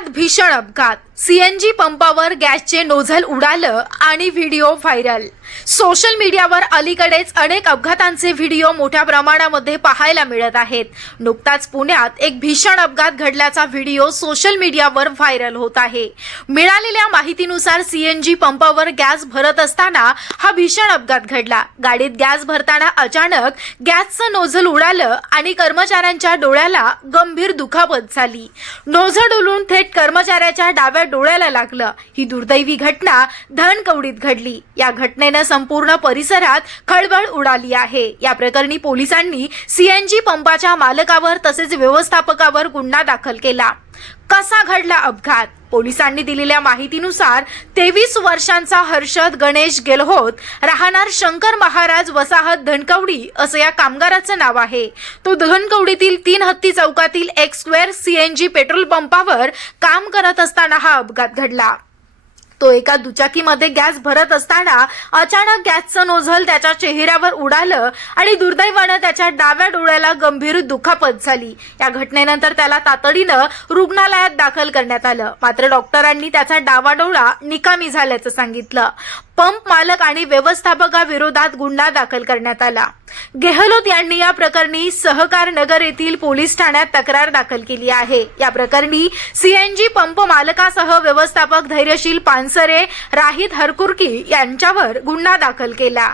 पुण्यात भीषण अपघात सीएनजी पंपावर गॅसचे नोझल उडालं आणि व्हिडिओ व्हायरल. सोशल मीडियावर अलीकडेच अनेक अपघातांचे व्हिडिओ मोठ्या प्रमाणामध्ये पाहायला मिळत आहेत. नुकताच पुण्यात एक भीषण अपघात घडल्याचा व्हिडिओ सोशल मीडियावर व्हायरल होत आहे. मिळालेल्या माहितीनुसार सीएनजी पंपावर गॅस भरत असताना हा भीषण अपघात घडला. गाडीत गॅस भरताना अचानक गॅसचं नोझल उडालं आणि कर्मचाऱ्यांच्या डोळ्याला गंभीर दुखापत झाली. नोझल उलून थेट कर्मचाऱ्याच्या डाव्या डोळ्याला लागलं. ही दुर्दैवी घटना धनकवडीत घडली. या घटनेनं संपूर्ण परिसरात खळबळ उडाली आहे. या प्रकरणी पोलिसांनी सीएनजी पंपाच्या मालकावर तसेच व्यवस्थापकावर गुन्हा दाखल केला. कसा घडला अपघात? पोलिसांनी दिलेल्या माहितीनुसार तेवीस वर्षांचा हर्षद गणेश गेलहोत राहणार शंकर महाराज वसाहत धनकवडी असं या कामगाराचं नाव आहे. तो धनकवडीतील तीन हत्ती चौकातील एक स्क्वेअर सीएनजी पेट्रोल पंपावर काम करत असताना हा अपघात घडला. तो एका दुचाकीमध्ये गॅस भरत असताना अचानक गॅसचं नोझल त्याच्या चेहऱ्यावर उडालं आणि दुर्दैवानं त्याच्या डाव्या डोळ्याला गंभीर दुखापत झाली. या घटनेनंतर त्याला तातडीनं रुग्णालयात दाखल करण्यात आलं. मात्र डॉक्टरांनी त्याचा डावा डोळा निकामी झाल्याचं सांगितलं. पंप मालक आणि व्यवस्थापकाविरोधात गुन्हा दाखल करण्यात आला. गेहलोत यांनी या प्रकरणी सहकार नगर येथील पोलीस ठाण्यात तक्रार दाखल केली आहे. या प्रकरणी सीएनजी पंप मालकासह व्यवस्थापक धैर्यशील पानसरे राहित हरकुर्की यांच्यावर गुन्हा दाखल केला.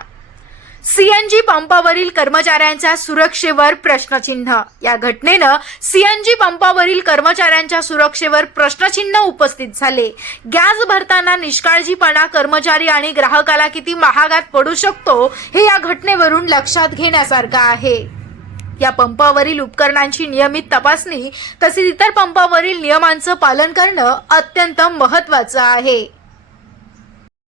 सीएनजी पंपावरील कर्मचाऱ्यांच्या सुरक्षेवर प्रश्नचिन्ह. या घटनेनं सीएनजी पंपावरील कर्मचाऱ्यांच्या सुरक्षेवर प्रश्नचिन्ह उपस्थित झाले. गॅस भरताना निष्काळजीपणा कर्मचारी आणि ग्राहकाला किती महागात पडू शकतो हे या घटनेवरून लक्षात घेण्यासारखं आहे. या पंपावरील उपकरणांची नियमित तपासणी तसेच इतर पंपावरील नियमांचं पालन करणं अत्यंत महत्वाचं आहे.